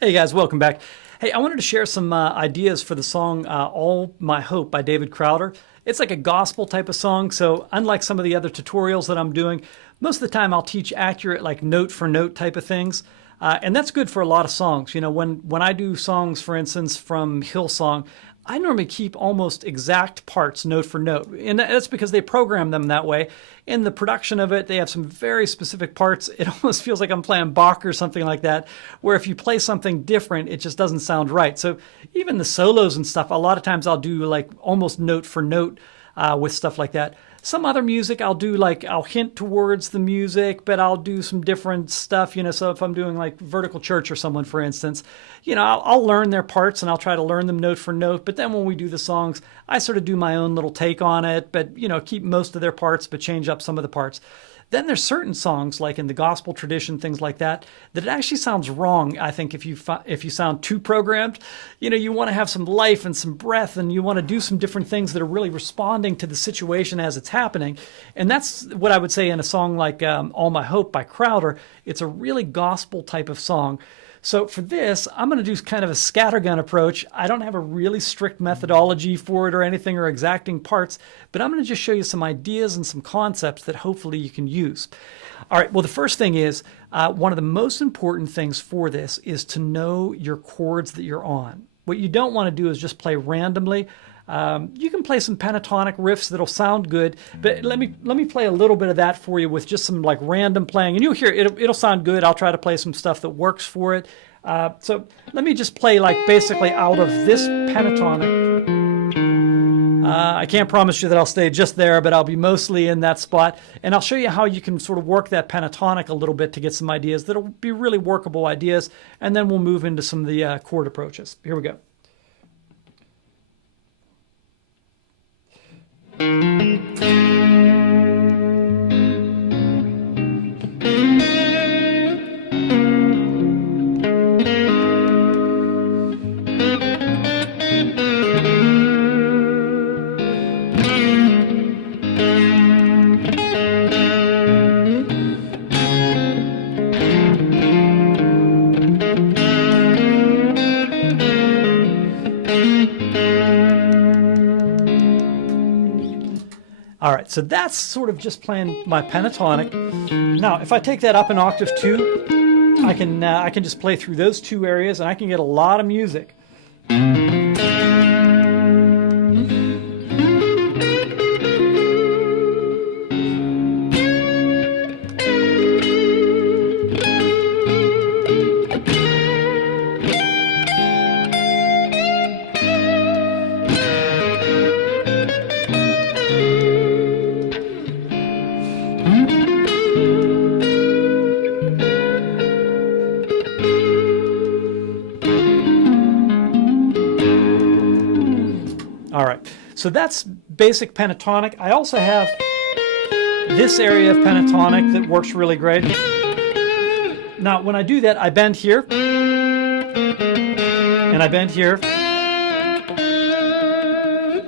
Hey guys, welcome back. Hey, I wanted to share some ideas for the song All My Hope by David Crowder. It's like a gospel type of song, so unlike some of the other tutorials that I'm doing, most of the time I'll teach accurate like note for note type of things. And that's good for a lot of songs. You know, when I do songs, for instance, from Hillsong, I normally keep almost exact parts note for note. And that's because they program them that way. In the production of it, they have some very specific parts. It almost feels like I'm playing Bach or something like that, where if you play something different, it just doesn't sound right. So even the solos and stuff, a lot of times I'll do like almost note for note with stuff like that. Some other music I'll do like I'll hint towards the music, but I'll do some different stuff, you know. So if I'm doing like Vertical Church or someone, for instance, you know, I'll learn their parts and I'll try to learn them note for note. But then when we do the songs, I sort of do my own little take on it, but, you know, keep most of their parts, but change up some of the parts. Then there's certain songs, like in the gospel tradition, things like that, that it actually sounds wrong. I think if you sound too programmed, you know, you want to have some life and some breath, and you want to do some different things that are really responding to the situation as it's happening. And that's what I would say in a song like All My Hope by Crowder. It's a really gospel type of song. So for this, I'm going to do kind of a scattergun approach. I don't have a really strict methodology for it or anything or exacting parts, but I'm going to just show you some ideas and some concepts that hopefully you can use. All right, well, the first thing is, one of the most important things for this is to know your chords that you're on. What you don't want to do is just play randomly. You can play some pentatonic riffs that'll sound good, but let me play a little bit of that for you with just some like random playing, and you'll hear it'll sound good. I'll try to play some stuff that works for it. So let me just play like basically out of this pentatonic. I can't promise you that I'll stay just there, but I'll be mostly in that spot, and I'll show you how you can sort of work that pentatonic a little bit to get some ideas that'll be really workable ideas, and then we'll move into some of the chord approaches. Here we go. All right, so that's sort of just playing my pentatonic. Now, if I take that up an octave too, I can just play through those two areas, and I can get a lot of music. All right, so that's basic pentatonic. I also have this area of pentatonic that works really great. Now, when I do that, I bend here, and I bend here.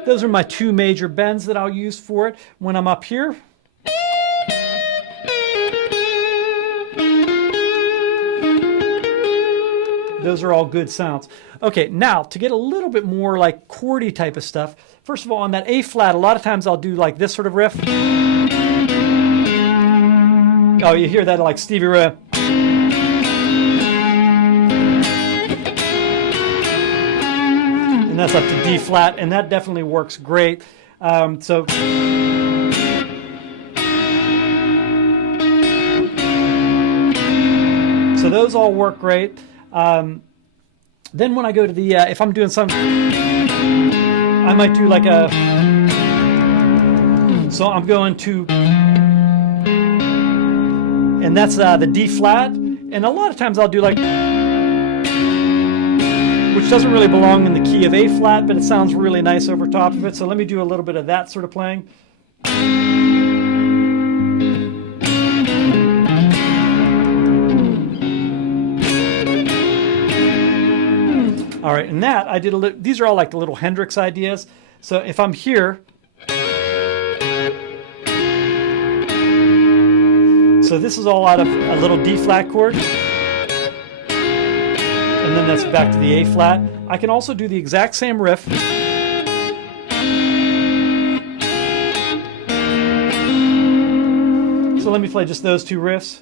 Those are my two major bends that I'll use for it. When I'm up here, those are all good sounds. Okay, now to get a little bit more like chordy type of stuff, first of all, on that A flat, a lot of times I'll do like this sort of riff. Oh, you hear that like Stevie Ray. And that's up to D flat, and that definitely works great. So those all work great. Then when I go to the, if I'm doing something, I might do like a, so I'm going to, and that's the D flat, and a lot of times I'll do like, which doesn't really belong in the key of A flat, but it sounds really nice over top of it. So let me do a little bit of that sort of playing. All right, and that I did these are all like the little Hendrix ideas. So if I'm here, so this is all out of a little D flat chord. and then that's back to the A flat. I can also do the exact same riff. So let me play just those two riffs.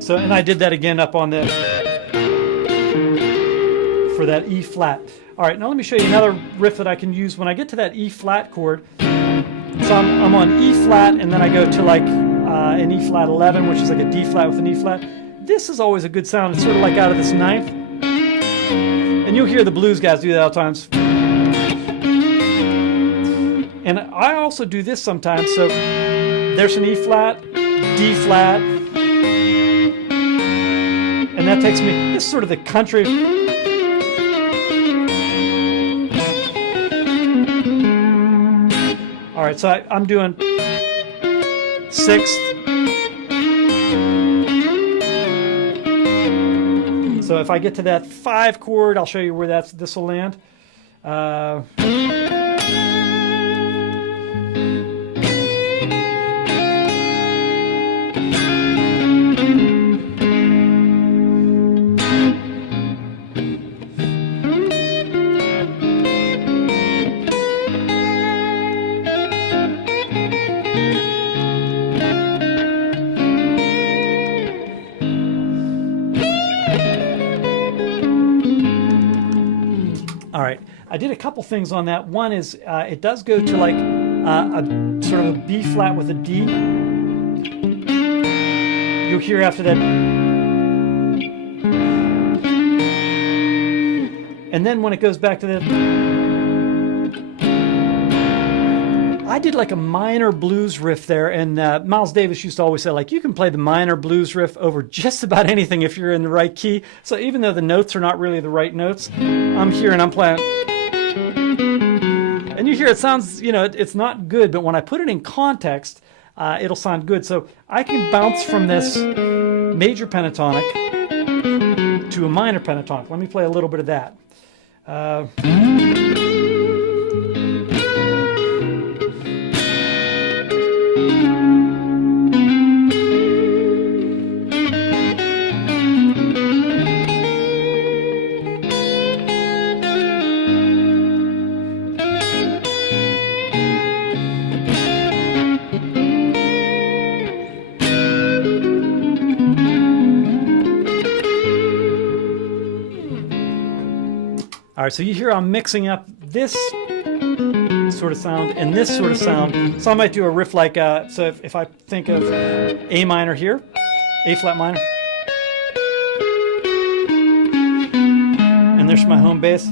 So, and I did that again up on the, for that E flat. All right, now let me show you another riff that I can use when I get to that E flat chord. So I'm on E flat, and then I go to like an E flat 11, which is like a D flat with an E flat. This is always a good sound. It's sort of like out of this ninth. And you'll hear the blues guys do that all times. And I also do this sometimes. So there's an E flat, D flat, and that takes me, this is sort of the country. All right, so I'm doing sixth. So if I get to that 5 chord, I'll show you where this will land. All right, I did a couple things on that. One is it does go to like a sort of a B flat with a D. You'll hear after that. And then when it goes back to that, I did like a minor blues riff there, and Miles Davis used to always say, like, you can play the minor blues riff over just about anything if you're in the right key. So even though the notes are not really the right notes, I'm here and I'm playing. And you hear it sounds, you know, it's not good, but when I put it in context, it'll sound good. So I can bounce from this major pentatonic to a minor pentatonic. Let me play a little bit of that. All right, so you hear I'm mixing up this sort of sound and this sort of sound. So I might do a riff like, so if I think of A minor here, A flat minor, and there's my home bass,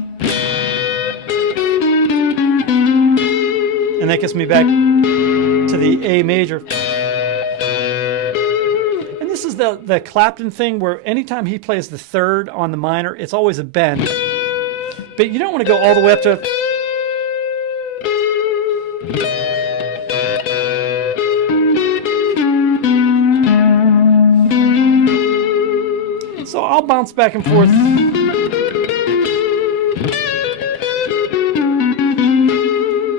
and that gets me back to the A major. And this is the Clapton thing where anytime he plays the third on the minor, it's always a bend. But you don't want to go all the way up to... So I'll bounce back and forth.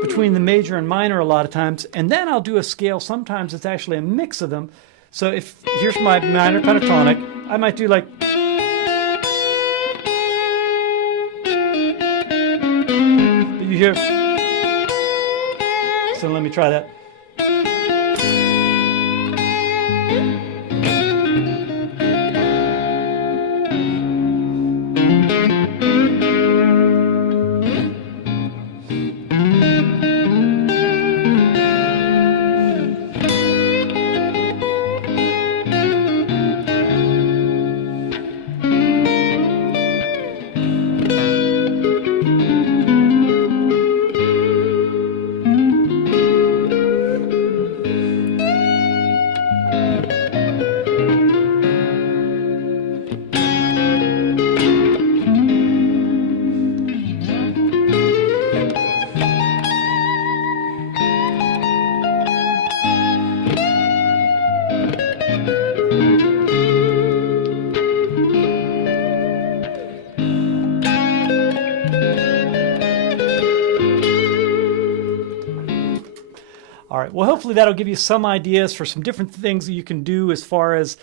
Between the major and minor a lot of times. And then I'll do a scale. Sometimes it's actually a mix of them. So if here's my minor pentatonic, I might do like... You hear? So let me try that. All right. Well, hopefully that'll give you some ideas for some different things that you can do as far as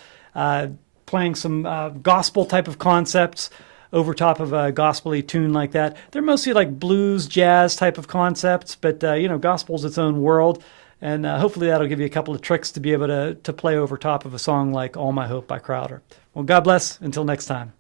playing some gospel type of concepts over top of a gospel-y tune like that. They're mostly like blues, jazz type of concepts, but gospel's its own world. And hopefully that'll give you a couple of tricks to be able to play over top of a song like All My Hope by Crowder. Well, God bless. Until next time.